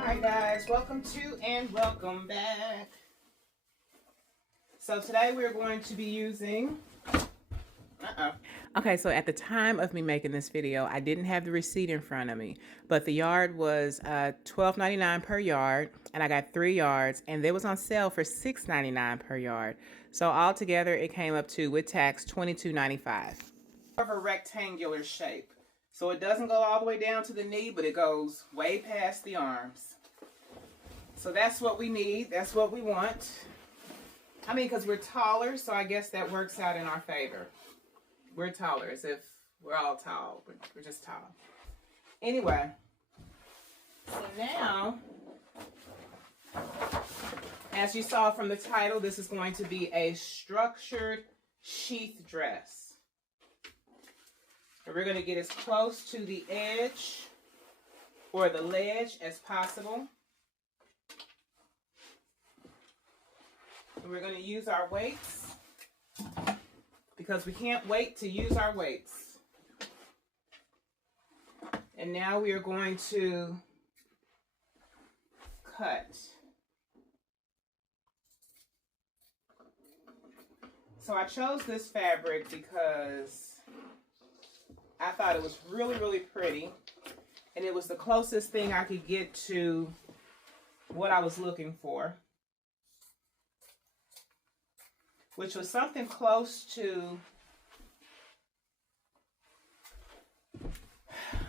Alright guys, welcome to and welcome back. So today we're going to be using Okay, so at the time of me making this video, I didn't have the receipt in front of me, but the yard was $12.99 per yard, and I got 3 yards, and they was on sale for $6.99 per yard. So altogether, it came up to, with tax, $22.95. Of a rectangular shape, so it doesn't go all the way down to the knee, but it goes way past the arms. So that's what we need. That's what we want. I mean, because we're taller, so I guess that works out in our favor. We're taller, as if we're all tall. We're just tall. Anyway, so now, as you saw from the title, this is going to be a structured sheath dress. And we're going to get as close to the edge or the ledge as possible. And we're going to use our weights, because we can't wait to use our weights. And now we are going to cut. So I chose this fabric because I thought it was really, really pretty. And it was the closest thing I could get to what I was looking for, which was something close to,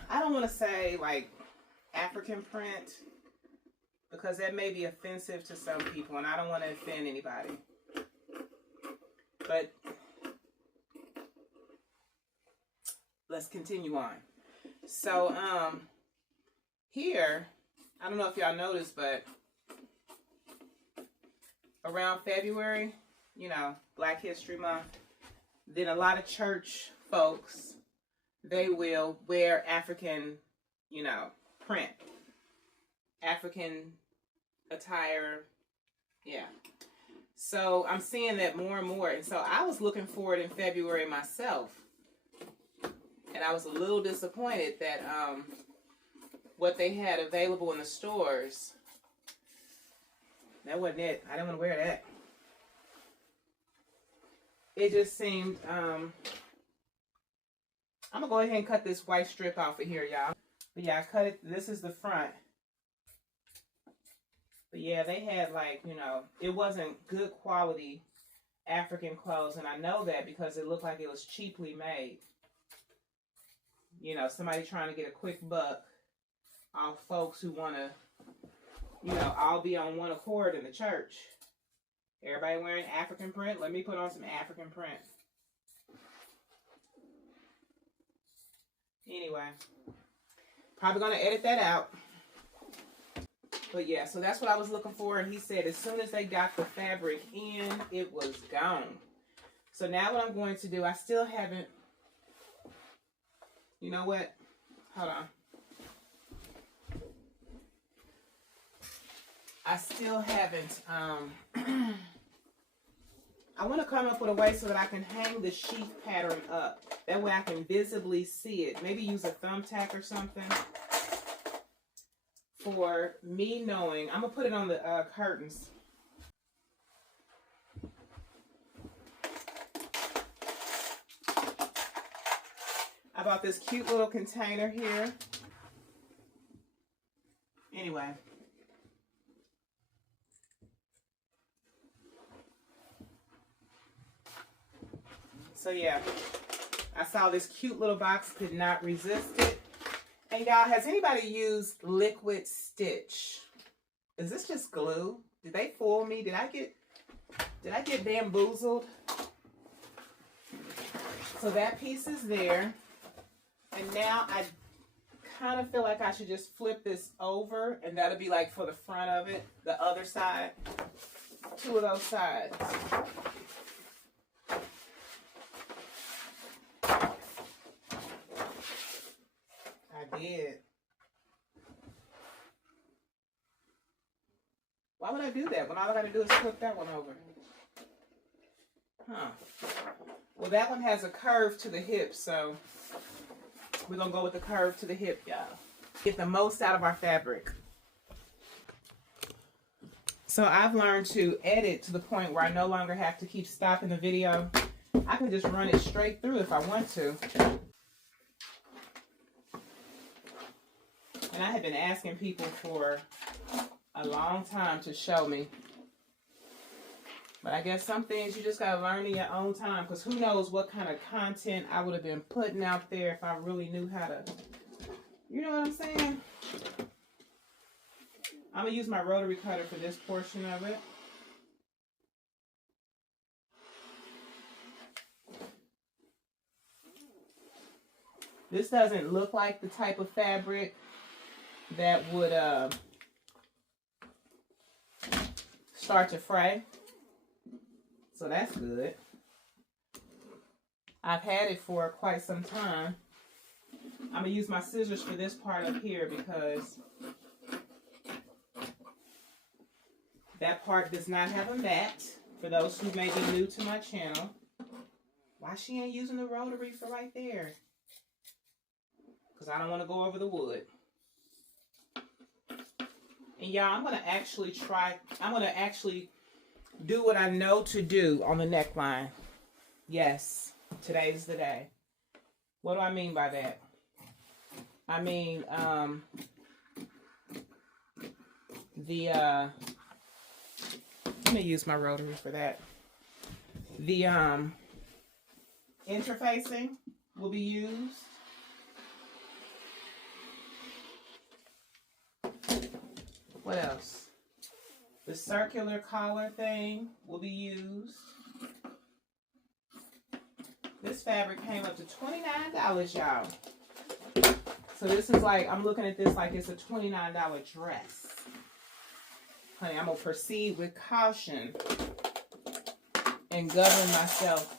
I don't want to say like African print, because that may be offensive to some people, and I don't want to offend anybody. But let's continue on. So here, I don't know if y'all noticed, but around February, you know, Black History Month, then a lot of church folks, they will wear African, you know, print, African attire, yeah. So I'm seeing that more and more, and so I was looking for it in February myself, and I was a little disappointed that what they had available in the stores, that wasn't it. I didn't want to wear that. It just seemed, I'm going to go ahead and cut this white strip off of here, y'all. But yeah, I cut it. This is the front. But yeah, they had like, you know, it wasn't good quality African clothes. And I know that because it looked like it was cheaply made. You know, somebody trying to get a quick buck off folks who want to, you know, all be on one accord in the church. Everybody wearing African print. Let me put on some African print. Anyway, probably going to edit that out. But yeah, so that's what I was looking for. And he said as soon as they got the fabric in, it was gone. So now what I'm going to do, I still haven't, you know what? Hold on. I still haven't, I want to come up with a way so that I can hang the sheath pattern up. That way I can visibly see it. Maybe use a thumbtack or something for me knowing. I'm going to put it on the curtains. I bought this cute little container here. Anyway. So yeah, I saw this cute little box, could not resist it. And y'all, has anybody used liquid stitch? Is this just glue? Did they fool me? Did I get bamboozled? So that piece is there. And now I kind of feel like I should just flip this over, and that'll be like for the front of it, the other side, 2 of those sides. I did. Why would I do that when all I got to do is flip that one over? Huh. Well, that one has a curve to the hip, so we're going to go with the curve to the hip, y'all. Get the most out of our fabric. So I've learned to edit to the point where I no longer have to keep stopping the video. I can just run it straight through if I want to. And I have been asking people for a long time to show me. But I guess some things you just gotta learn in your own time, because who knows what kind of content I would have been putting out there if I really knew how to, you know what I'm saying? I'm gonna use my rotary cutter for this portion of it. This doesn't look like the type of fabric that would start to fray. So that's good. I've had it for quite some time. I'm gonna use my scissors for this part up here because that part does not have a mat. For those who may be new to my channel. Why she ain't using the rotary for right there? Because I don't want to go over the wood. And y'all, I'm going to actually do what I know to do on the neckline. Yes, today's the day. What do I mean by that? I mean, let me use my rotary for that. The interfacing will be used. What else? The circular collar thing will be used. This fabric came up to $29, y'all. So this is like, I'm looking at this like it's a $29 dress. Honey, I'm going to proceed with caution and govern myself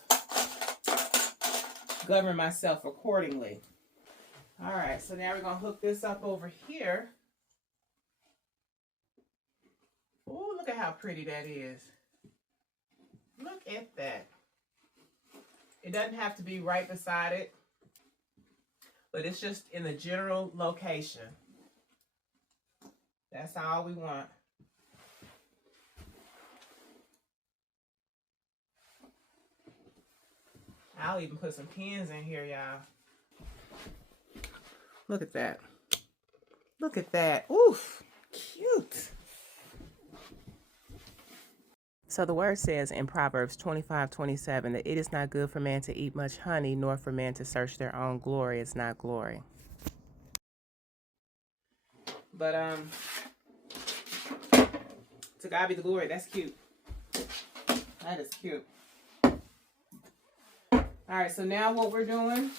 accordingly. All right, so now we're going to hook this up over here. Oh, look at how pretty that is. Look at that. It doesn't have to be right beside it, but it's just in the general location. That's all we want. I'll even put some pins in here, y'all. Look at that. Look at that. Oof, cute. So the word says in Proverbs 25:27 that it is not good for man to eat much honey, nor for man to search their own glory. It's not glory. But to God be the glory. That's cute. That is cute. All right, so now what we're doing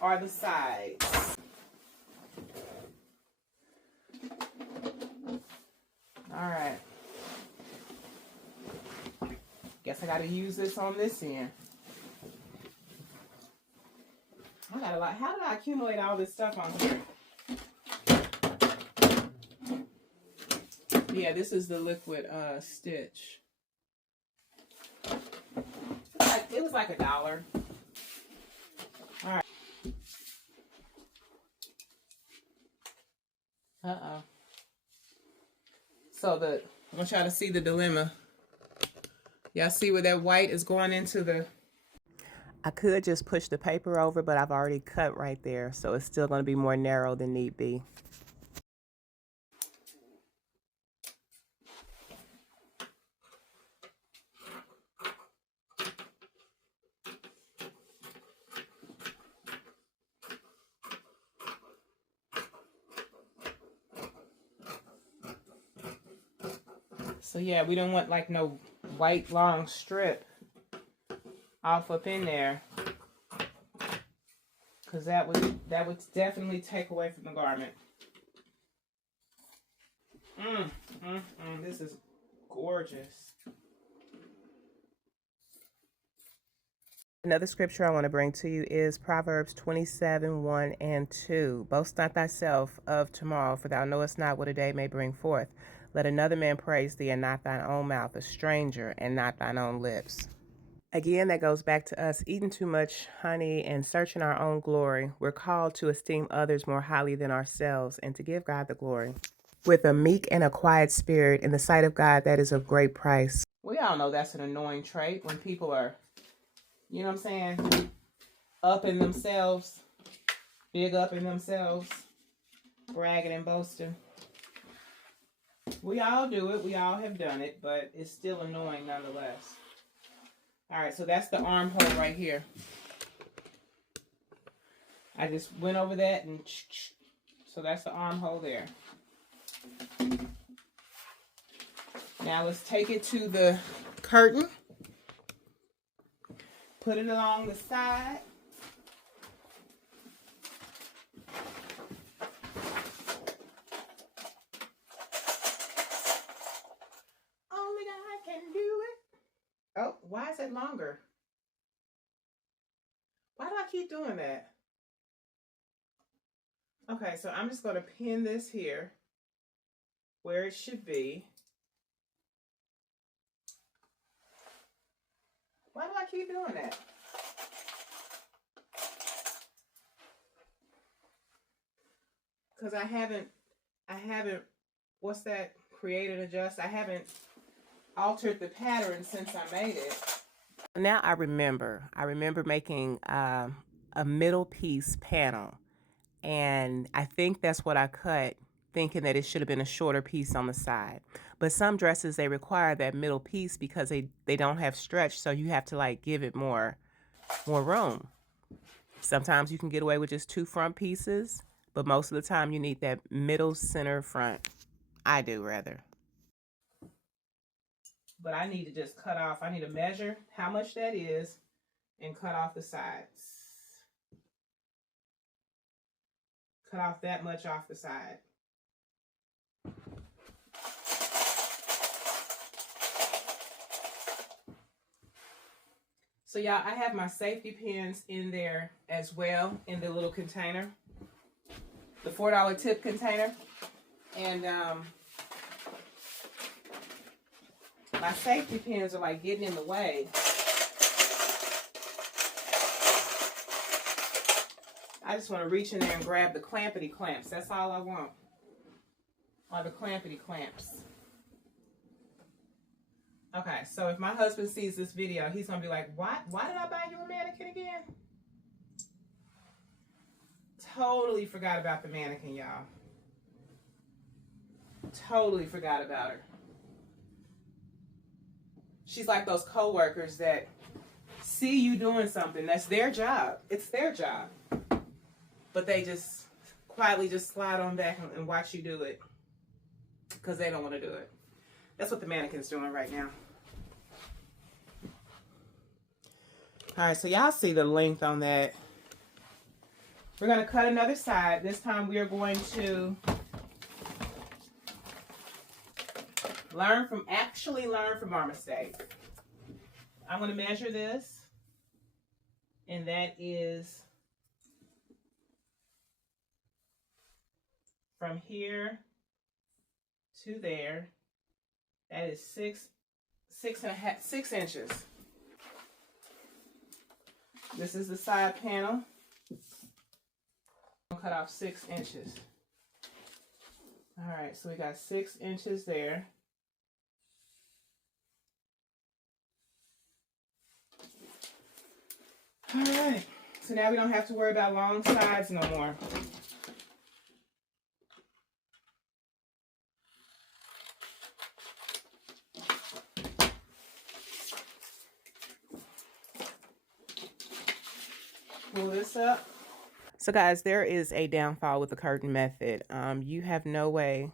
are the sides. All right. Guess I got to use this on this end. I got a lot. How did I accumulate all this stuff on here? Yeah, this is the liquid stitch. It was like $1. All right. So I want y'all to see the dilemma. Y'all see where that white is going into the... I could just push the paper over, but I've already cut right there, so it's still going to be more narrow than need be. So yeah, we don't want like no white long strip off up in there, because that would definitely take away from the garment. This is gorgeous. Another scripture I want to bring to you is Proverbs 27:1 and 2. Boast not thyself of tomorrow, for thou knowest not what a day may bring forth. Let another man praise thee, and not thine own mouth, a stranger, and not thine own lips. Again, that goes back to us eating too much honey and searching our own glory. We're called to esteem others more highly than ourselves and to give God the glory. with a meek and a quiet spirit in the sight of God, that is of great price. We all know that's an annoying trait when people are, you know what I'm saying, up in themselves, big up in themselves, bragging and boasting. We all do it. We all have done it, but it's still annoying nonetheless. All right, so that's the armhole right here. I just went over that and so that's the armhole there. Now let's take it to the curtain. Put it along the side. Only God can do it. Oh, why is it longer? Why do I keep doing that? Okay, so I'm just going to pin this here where it should be. Why do I keep doing that? Because I haven't, what's that, create and adjust? I haven't altered the pattern since I made it. Now I remember making a middle piece panel, and I think that's what I cut, thinking that it should have been a shorter piece on the side. But some dresses, they require that middle piece because they don't have stretch, so you have to like give it more room. Sometimes you can get away with just 2 front pieces, but most of the time you need that middle center front. I do rather. But I need to just cut off, I need to measure how much that is and cut off the sides. Cut off that much off the side. So y'all, I have my safety pins in there as well in the little container, the $4 tip container. And my safety pins are like getting in the way. I just want to reach in there and grab the clampety clamps. That's all I want, are the clampety clamps. Okay, so if my husband sees this video, he's going to be like, why did I buy you a mannequin again? Totally forgot about the mannequin, y'all. Totally forgot about her. She's like those coworkers that see you doing something. That's their job. It's their job. But they just quietly just slide on back and watch you do it because they don't want to do it. That's what the mannequin's doing right now. All right, so y'all see the length on that. We're going to cut another side. This time we are going to learn from our mistake. I'm going to measure this, and that is from here to there. That is 6 inches. This is the side panel. I'll cut off 6 inches. All right, so we got 6 inches there. All right, so now we don't have to worry about long sides no more. Pull this up. So guys, there is a downfall with the curtain method. You have no way,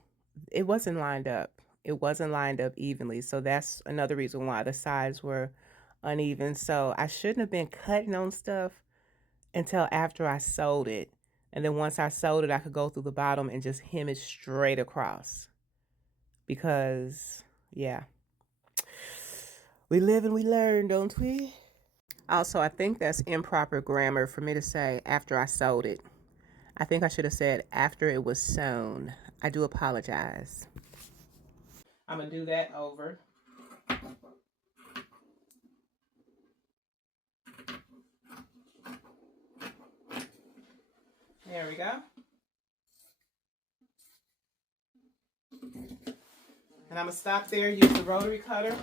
it wasn't lined up. It wasn't lined up evenly. So that's another reason why the sides were uneven. So I shouldn't have been cutting on stuff until after I sewed it. And then once I sewed it, I could go through the bottom and just hem it straight across. Because, yeah, we live and we learn, don't we? Also, I think that's improper grammar for me to say after I sewed it. I think I should have said after it was sewn. I do apologize. I'm going to do that over. There we go. And I'm going to stop there, use the rotary cutter.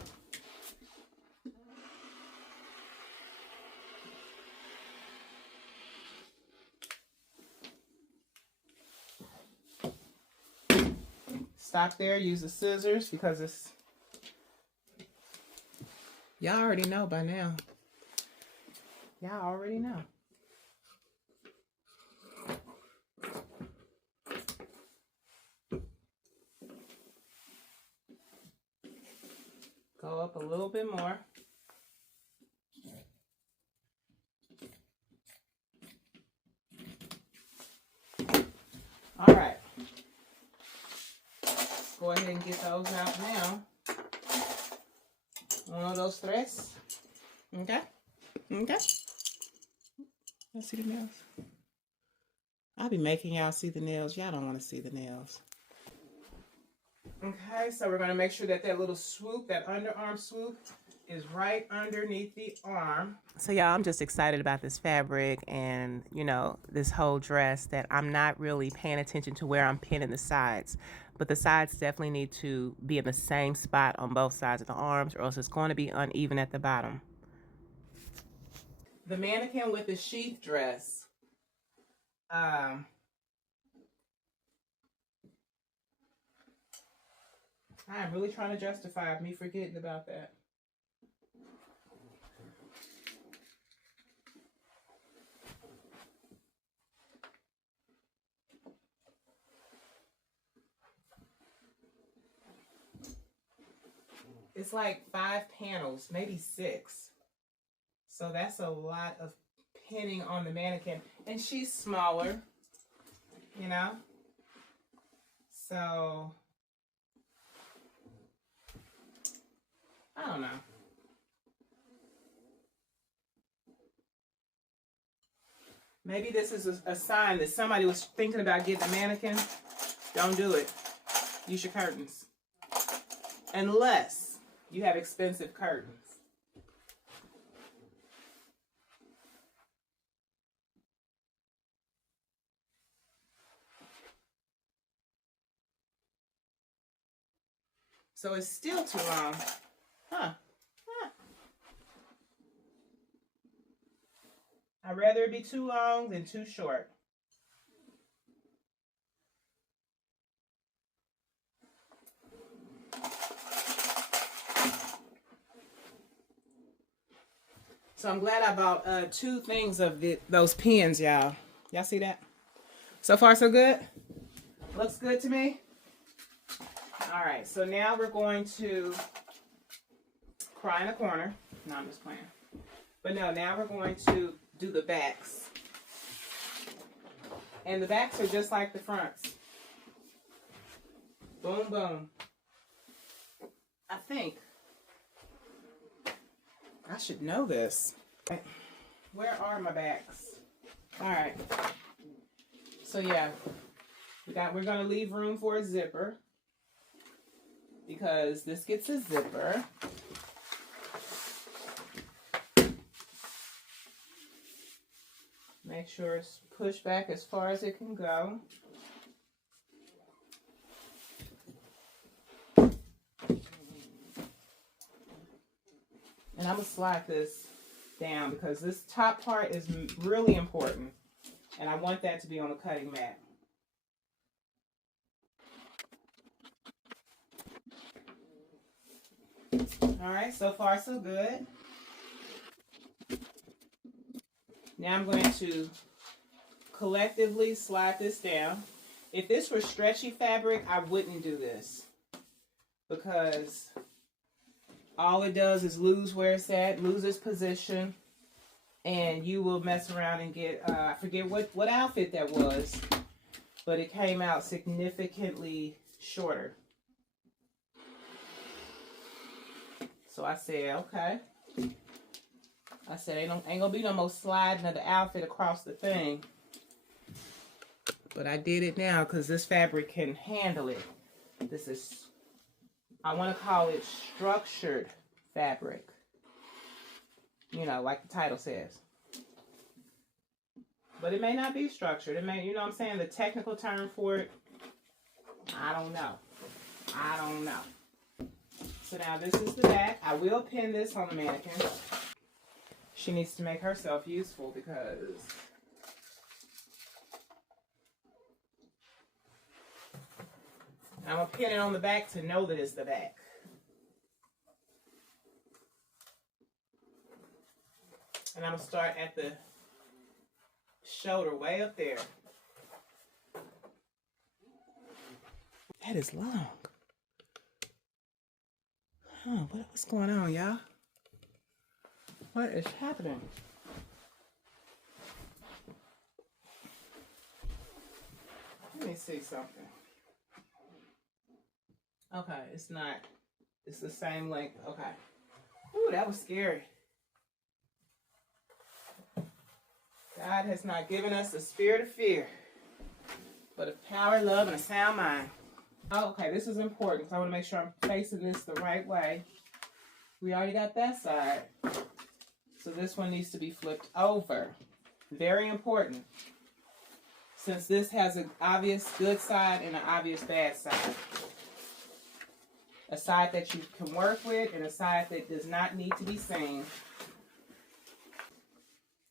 Stop there, use the scissors because it's, y'all already know by now. Y'all already know. Go up a little bit more. All right. Go ahead and get those out now. Uno, dos, tres. Okay. Okay. Let's see the nails. I'll be making y'all see the nails. Y'all don't want to see the nails. Okay, so we're going to make sure that that little swoop, that underarm swoop, is right underneath the arm. So y'all, I'm just excited about this fabric and, you know, this whole dress that I'm not really paying attention to where I'm pinning the sides. But the sides definitely need to be in the same spot on both sides of the arms, or else it's going to be uneven at the bottom. The mannequin with the sheath dress. I'm really trying to justify me forgetting about that. It's like 5 panels, maybe 6. So that's a lot of pinning on the mannequin. And she's smaller, you know? So, I don't know. Maybe this is a sign that somebody was thinking about getting a mannequin. Don't do it. Use your curtains. Unless you have expensive curtains. So it's still too long. Huh. I'd rather it be too long than too short. So I'm glad I bought 2 things of those pins, y'all. Y'all see that? So far, so good? Looks good to me? All right, so now we're going to cry in a corner. No, I'm just playing. But no, now we're going to do the backs. And the backs are just like the fronts. Boom, boom. I think I should know this. Where are my backs? All right. So yeah, we're gonna leave room for a zipper because this gets a zipper. Make sure it's pushed back as far as it can go. And I'm going to slide this down because this top part is really important. And I want that to be on the cutting mat. All right, so far so good. Now I'm going to collectively slide this down. If this were stretchy fabric, I wouldn't do this because all it does is lose where it's at, lose its position, and you will mess around and get, I forget what outfit that was, but it came out significantly shorter. So I said, okay. I said, ain't gonna be no more sliding of the outfit across the thing. But I did it now because this fabric can handle it. This is, I want to call it structured fabric. You know, like the title says. But it may not be structured. It may, you know what I'm saying? The technical term for it, I don't know. I don't know. So now this is the back. I will pin this on the mannequin. She needs to make herself useful because I'm going to pin it on the back to know that it's the back. And I'm going to start at the shoulder way up there. That is long. Huh, what's going on, y'all? What is happening? Let me see something. Okay, it's not. It's the same length. Okay. Ooh, that was scary. God has not given us a spirit of fear, but of power, love, and a sound mind. Oh, okay, this is important because I want to make sure I'm facing this the right way. We already got that side. So this one needs to be flipped over. Very important. Since this has an obvious good side and an obvious bad side. A side that you can work with and a side that does not need to be seen.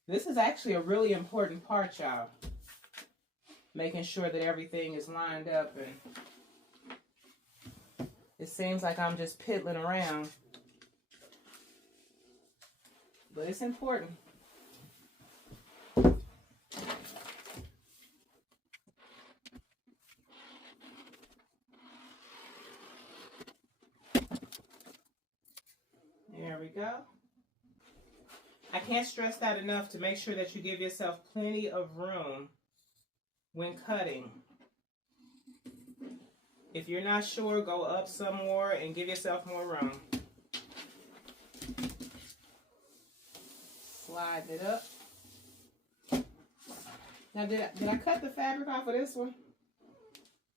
This is actually a really important part, y'all. Making sure that everything is lined up, and it seems like I'm just piddling around. But it's important. There we go. I can't stress that enough to make sure that you give yourself plenty of room when cutting. If you're not sure, go up some more and give yourself more room. Slide it up. Now, did I cut the fabric off of this one?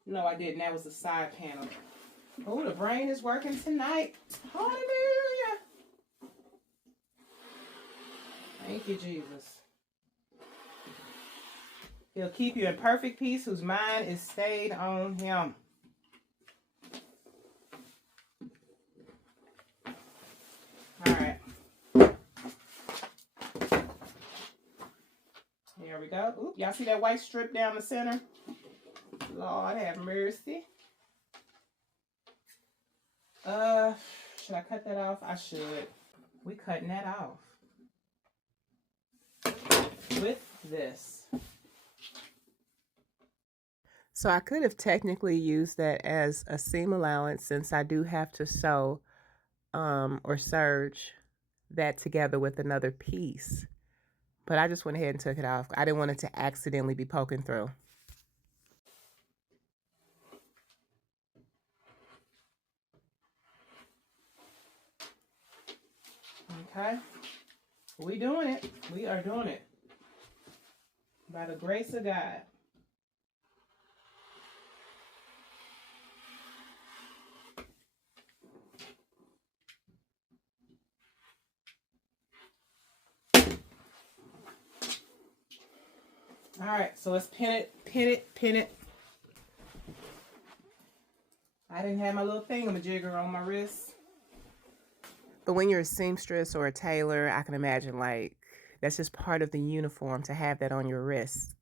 No, I didn't. That was the side panel. Oh, the brain is working tonight. Hallelujah. Thank you, Jesus. He'll keep you in perfect peace whose mind is stayed on him. All right. There we go. Oop, y'all see that white strip down the center? Lord have mercy. Should I cut that off? I should. We cutting that off. With this. So I could have technically used that as a seam allowance since I do have to sew or serge that together with another piece. But I just went ahead and took it off. I didn't want it to accidentally be poking through. Okay. We doing it. We are doing it. By the grace of God. All right, so let's pin it, pin it, pin it. I didn't have my little thingamajigger on my wrist. But when you're a seamstress or a tailor, I can imagine like that's just part of the uniform to have that on your wrist.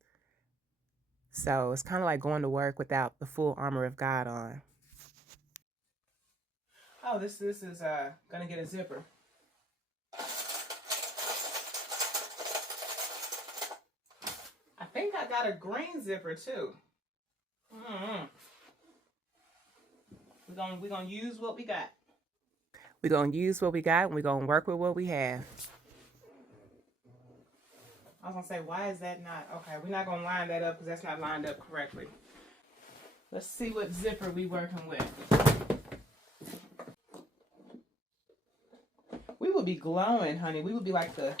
So it's kind of like going to work without the full armor of God on. Oh, this is gonna get a zipper. I think I got a green zipper too. We're gonna use what we got. We're gonna use what we got, and we're gonna work with what we have. I was gonna say, why is that not? Okay, we're not gonna line that up because that's not lined up correctly. Let's see what zipper we working with. We would be glowing, honey. We would be like the...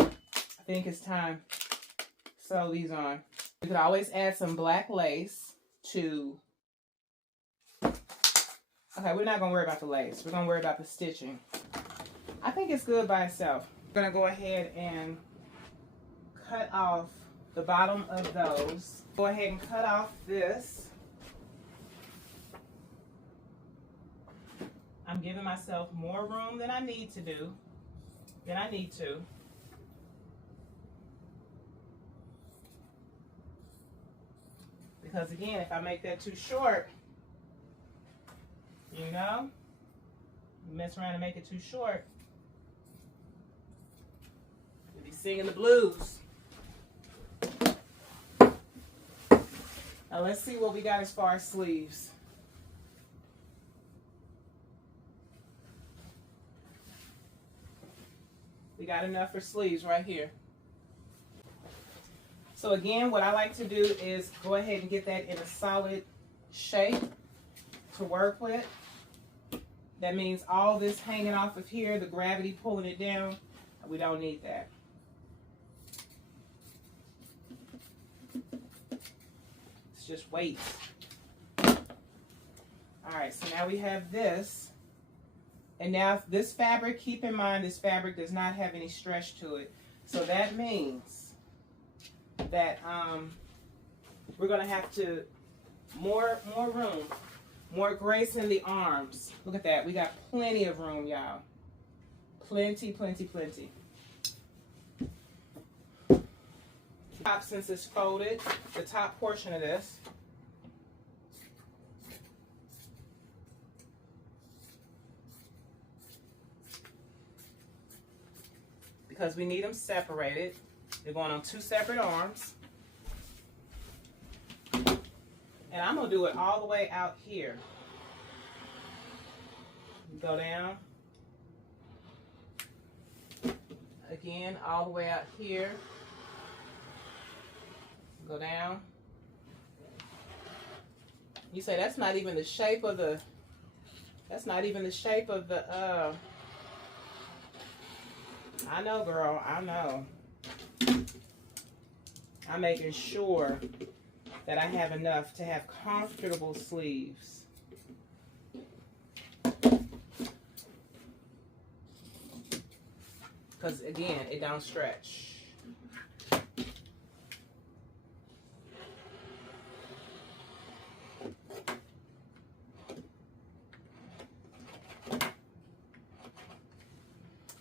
I think it's time to sew these on. You could always add some black lace to... Okay, we're not gonna worry about the lace. We're gonna worry about the stitching. I think it's good by itself. I'm gonna go ahead and cut off the bottom of those. Go ahead and cut off this. I'm giving myself more room than I need to do, Because again, if I make that too short, you know, you mess around and make it too short, you'll be singing the blues. Now let's see what we got as far as sleeves. We got enough for sleeves right here. So again, what I like to do is go ahead and get that in a solid shape to work with. That means all this hanging off of here, the gravity pulling it down, we don't need that. It's just weight. All right, so now we have this. And now this fabric, keep in mind this fabric does not have any stretch to it. So that means that we're gonna have to, more room, more grace in the arms. Look at that, we got plenty of room, y'all. Plenty. Top, since it's folded, the top portion of this. Because we need them separated. They're going on 2 separate arms. And I'm going to do it all the way out here. Go down. Again, all the way out here. Go down. You say that's not even the shape of the, I know, girl, I know. I'm making sure that I have enough to have comfortable sleeves. Because again, it don't stretch.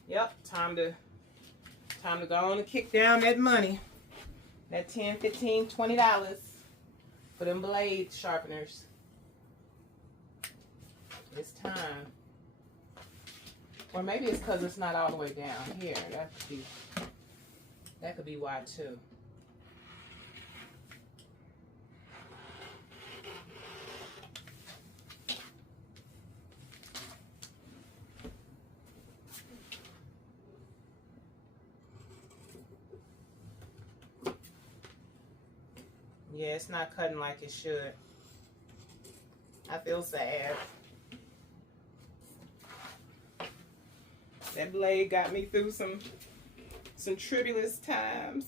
Yep, time to go on and kick down that money. That $10, $15, $20 for them blade sharpeners. It's time. Or maybe it's because it's not all the way down here. That could be why too. Yeah, it's not cutting like it should. I feel sad. That blade got me through some tribulous times.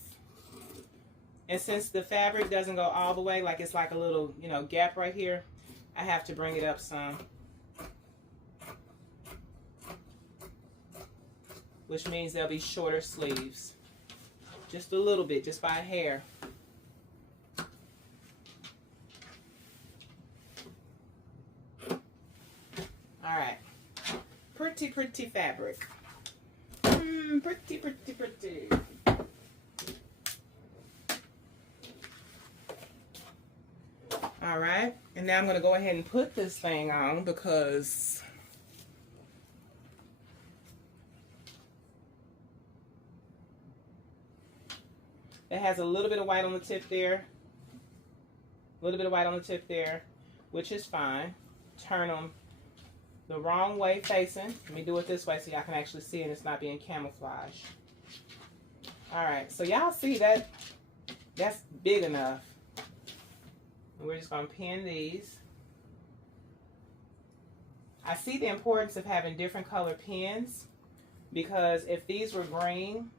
And since the fabric doesn't go all the way, like it's like a little, you know, gap right here, I have to bring it up some. Which means there'll be shorter sleeves. Just a little bit, just by a hair. Alright. Pretty fabric. Pretty. Alright. And now I'm going to go ahead and put this thing on because it has a little bit of white on the tip there. A little bit of white on the tip there, which is fine. Turn them the wrong way facing. Let me do it this way so y'all can actually see and it's not being camouflaged. Alright, so y'all see that that's big enough. And we're just going to pin these. I see the importance of having different color pins because if these were green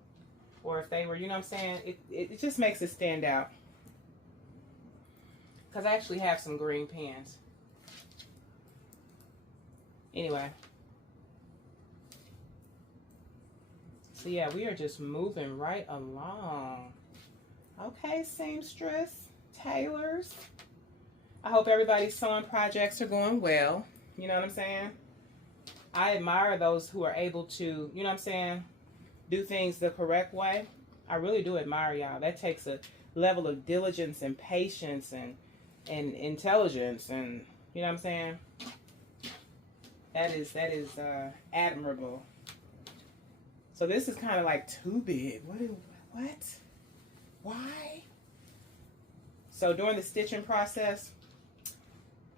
or if they were, you know what I'm saying, it just makes it stand out. Because I actually have some green pins. Anyway, so yeah, we are just moving right along. Okay, seamstress, tailors. I hope everybody's sewing projects are going well. You know what I'm saying? I admire those who are able to, you know what I'm saying, do things the correct way. I really do admire y'all. That takes a level of diligence and patience and intelligence, and you know what I'm saying. That is admirable. So this is kind of like too big. What? Why? So during the stitching process,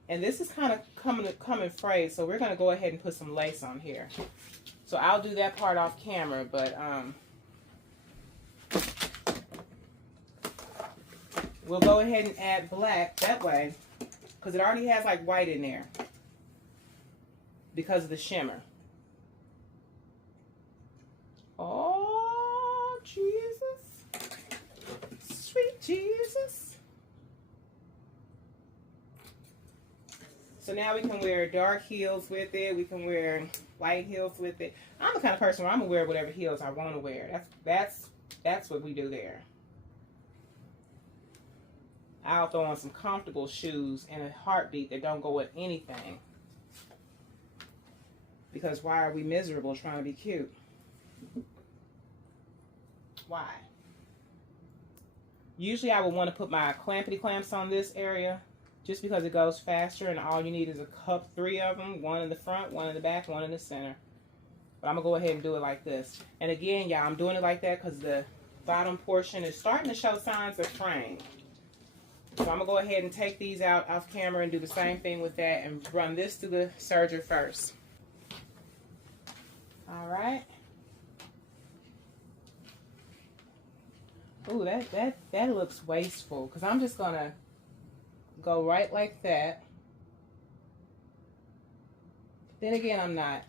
and this is kind of coming frayed, so we're going to go ahead and put some lace on here. So I'll do that part off camera, but we'll go ahead and add black that way, because it already has like white in there because of the shimmer. Oh, Jesus. Sweet Jesus. So now we can wear dark heels with it. We can wear white heels with it. I'm the kind of person where I'm gonna wear whatever heels I want to wear. That's what we do there. I'll throw on some comfortable shoes in a heartbeat that don't go with anything. Because why are we miserable trying to be cute? Why? Usually I would want to put my clampety clamps on this area just because it goes faster, and all you need is three of them, one in the front, one in the back, one in the center. But I'm gonna go ahead and do it like this. And again, y'all, I'm doing it like that because the bottom portion is starting to show signs of fraying. So I'm gonna go ahead and take these out off camera and do the same thing with that and run this through the serger first. All right. Ooh, that looks wasteful, because I'm just gonna go right like that. Then again, I'm not.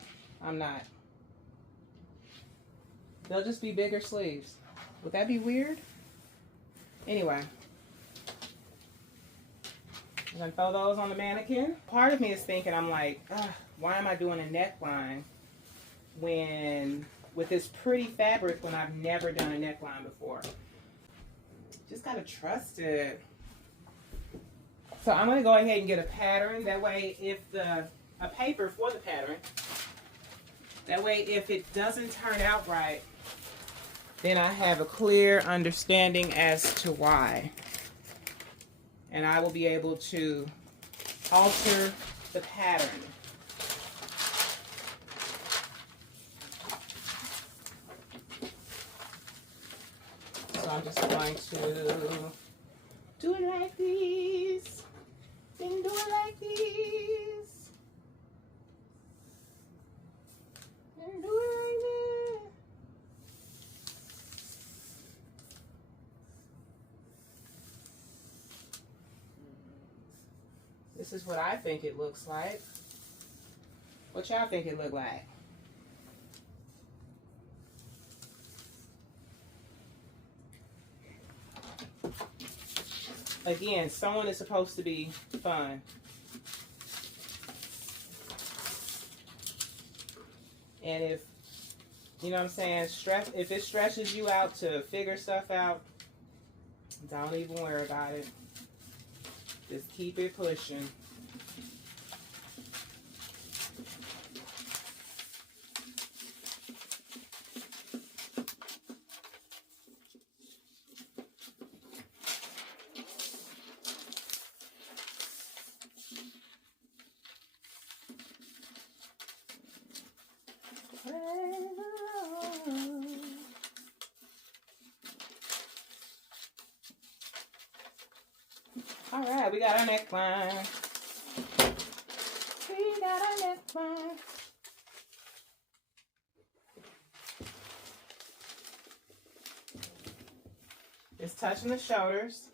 They'll just be bigger sleeves. Would that be weird? Anyway, I'm gonna throw those on the mannequin. Part of me is thinking, I'm like, why am I doing a neckline with this pretty fabric when I've never done a neckline before? Just gotta trust it. So I'm gonna go ahead and get a pattern. That way, if a paper for the pattern. That way, if it doesn't turn out right, then I have a clear understanding as to why. And I will be able to alter the pattern. So I'm just going to do it like these, then do it like these, and do it like that. This is what I think it looks like. What y'all think it look like? Again, sewing is supposed to be fun. And if, you know what I'm saying, if it stresses you out to figure stuff out, don't even worry about it. Just keep it pushing. All right, we got our neckline. We got our neckline. It's touching the shoulders,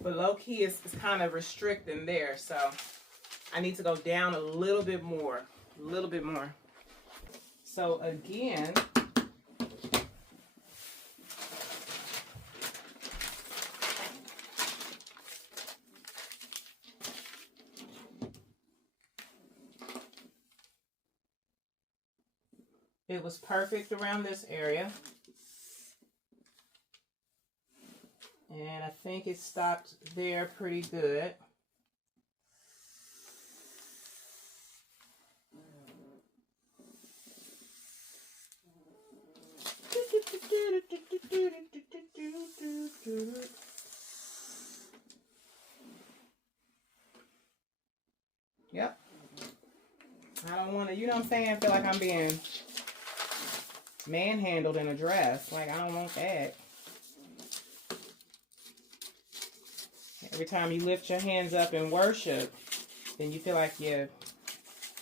but low key is kind of restricting there, so I need to go down a little bit more, So again, it was perfect around this area. And I think it stopped there pretty good. Yep. I don't want to, you know what I'm saying? I feel like I'm being manhandled in a dress. Like, I don't want that. Every time you lift your hands up in worship, then you feel like your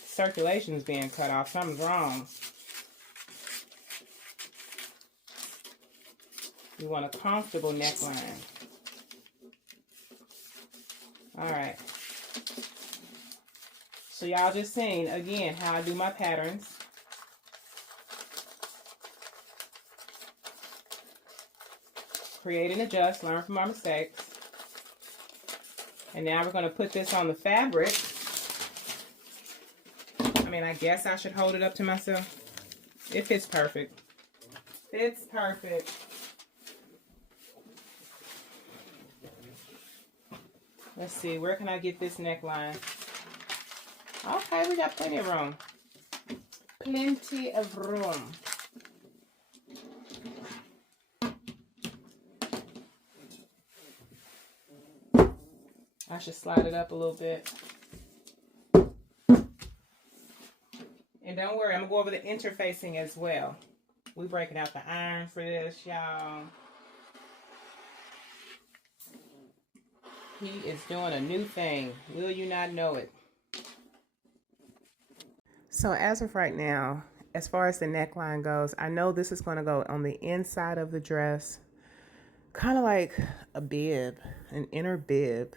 circulation is being cut off. Something's wrong. You want a comfortable neckline. Alright. So y'all just seen, again, how I do my patterns. Create and adjust, learn from our mistakes. And now we're going to put this on the fabric. I mean, I guess I should hold it up to myself. It fits perfect. Fits perfect. Let's see, where can I get this neckline? Okay, we got plenty of room. Plenty of room. I should slide it up a little bit. And don't worry, I'm going to go over the interfacing as well. We're breaking out the iron for this, y'all. He is doing a new thing. Will you not know it? So as of right now, as far as the neckline goes, I know this is going to go on the inside of the dress. Kind of like a bib, an inner bib.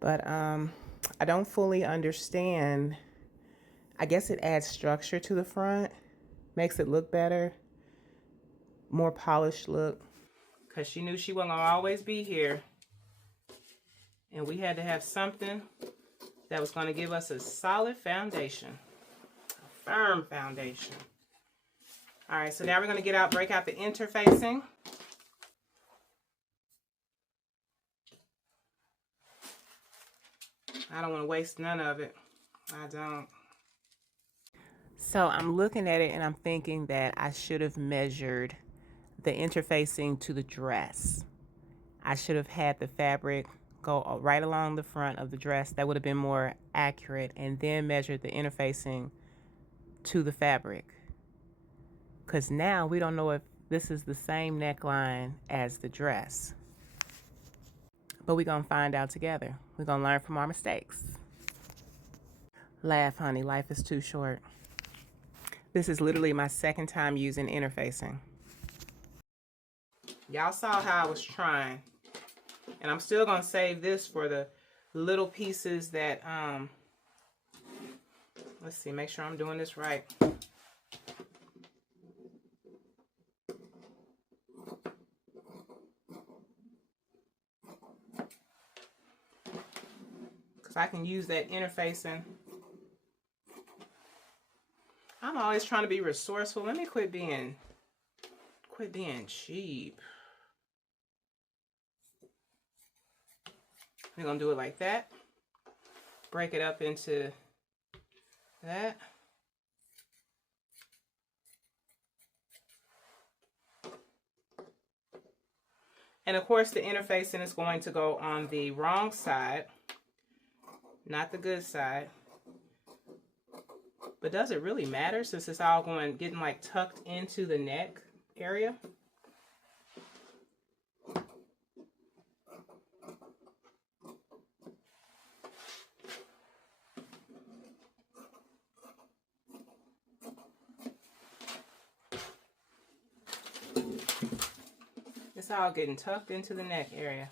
But I don't fully understand. I guess it adds structure to the front. Makes it look better. More polished look. Because she knew she wasn't going to always be here. And we had to have something that was going to give us a solid foundation. A firm foundation. Alright, so now we're going to break out the interfacing. I don't want to waste none of it. I don't. So I'm looking at it and I'm thinking that I should have measured the interfacing to the dress. I should have had the fabric go right along the front of the dress. That would have been more accurate, and then measured the interfacing to the fabric. Because now we don't know if this is the same neckline as the dress. But we're going to find out together. We're going to learn from our mistakes. Laugh, honey. Life is too short. This is literally my second time using interfacing. Y'all saw how I was trying. And I'm still going to save this for the little pieces that, let's see, make sure I'm doing this right. Because I can use that interfacing. I'm always trying to be resourceful. Let me quit being cheap. We're going to do it like that. Break it up into that. And of course the interfacing is going to go on the wrong side, not the good side. But does it really matter since it's all getting like tucked into the neck area? It's all getting tucked into the neck area.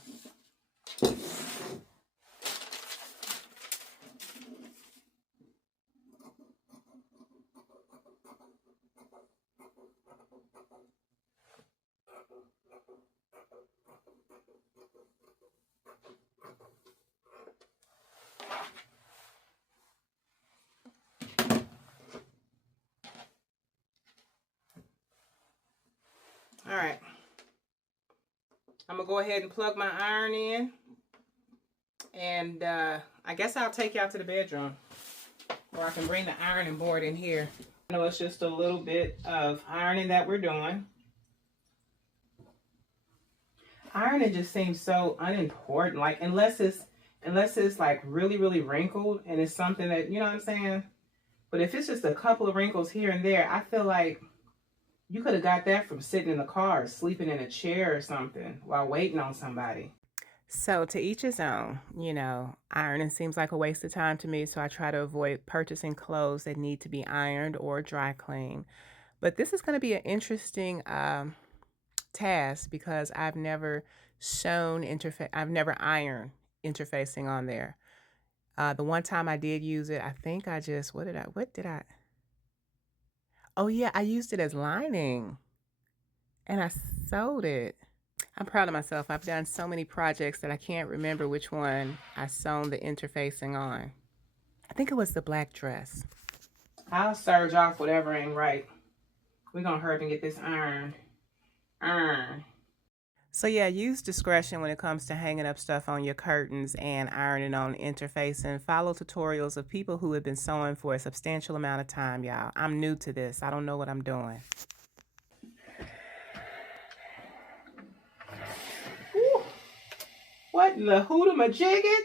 All right. I'm going to go ahead and plug my iron in. And I guess I'll take you out to the bedroom. Or I can bring the ironing board in here. I know it's just a little bit of ironing that we're doing. Ironing just seems so unimportant. Like unless it's like really, really wrinkled and it's something that, you know what I'm saying? But if it's just a couple of wrinkles here and there, I feel like you could have got that from sitting in the car, sleeping in a chair or something while waiting on somebody. So to each his own, you know, ironing seems like a waste of time to me, so I try to avoid purchasing clothes that need to be ironed or dry cleaned. But this is going to be an interesting task because I've never I've never ironed interfacing on there. The one time I did use it, I think I just, what did I, oh yeah, I used it as lining and I sewed it. I'm proud of myself. I've done so many projects that I can't remember which one I sewn the interfacing on. I think it was the black dress. I'll serge off whatever ain't right. We're gonna hurry and get this ironed. So yeah, use discretion when it comes to hanging up stuff on your curtains and ironing on interfacing. Follow tutorials of people who have been sewing for a substantial amount of time, y'all. I'm new to this. I don't know what I'm doing. Ooh. What in the hoodoo-majigget?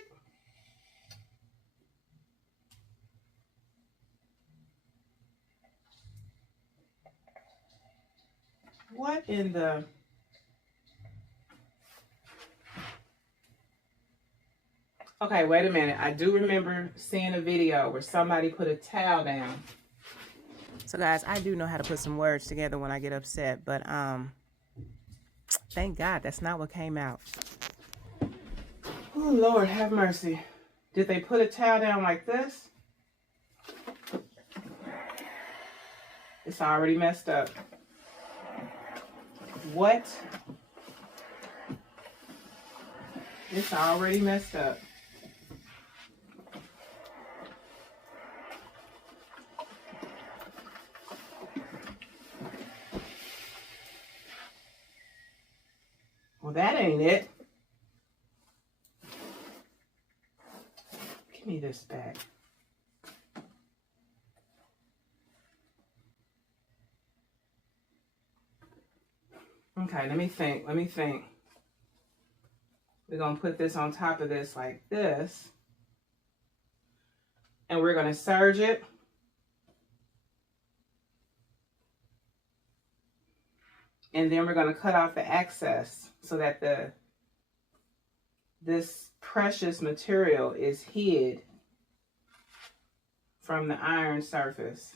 What in the... Okay, wait a minute. I do remember seeing a video where somebody put a towel down. So guys, I do know how to put some words together when I get upset, but thank God that's not what came out. Oh Lord, have mercy. Did they put a towel down like this? It's already messed up. What? It's already messed up. Well, that ain't it. Give me this back. Okay, let me think. We're going to put this on top of this like this. And we're going to serge it. And then we're going to cut off the excess so that this precious material is hid from the iron surface.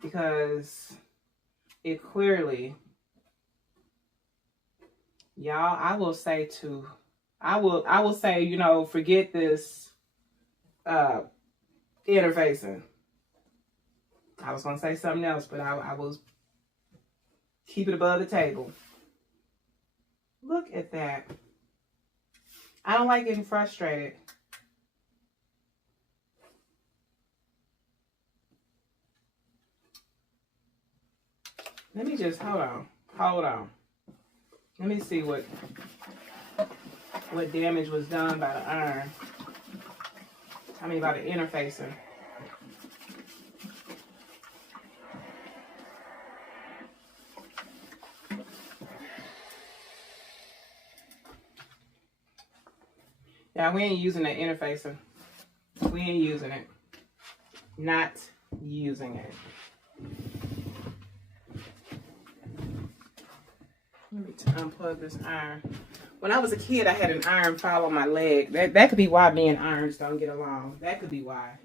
Because it clearly, y'all, I will say, you know, forget this interfacing. I was going to say something else, but I will keep it above the table. Look at that. I don't like getting frustrated. Let me just, hold on. Let me see what damage was done by the iron. I mean, by the interfacing. Yeah, we ain't using that interfacing. We ain't using it. Not using it. Let me unplug this iron. When I was a kid, I had an iron follow my leg. That could be why me and irons don't get along. That could be why.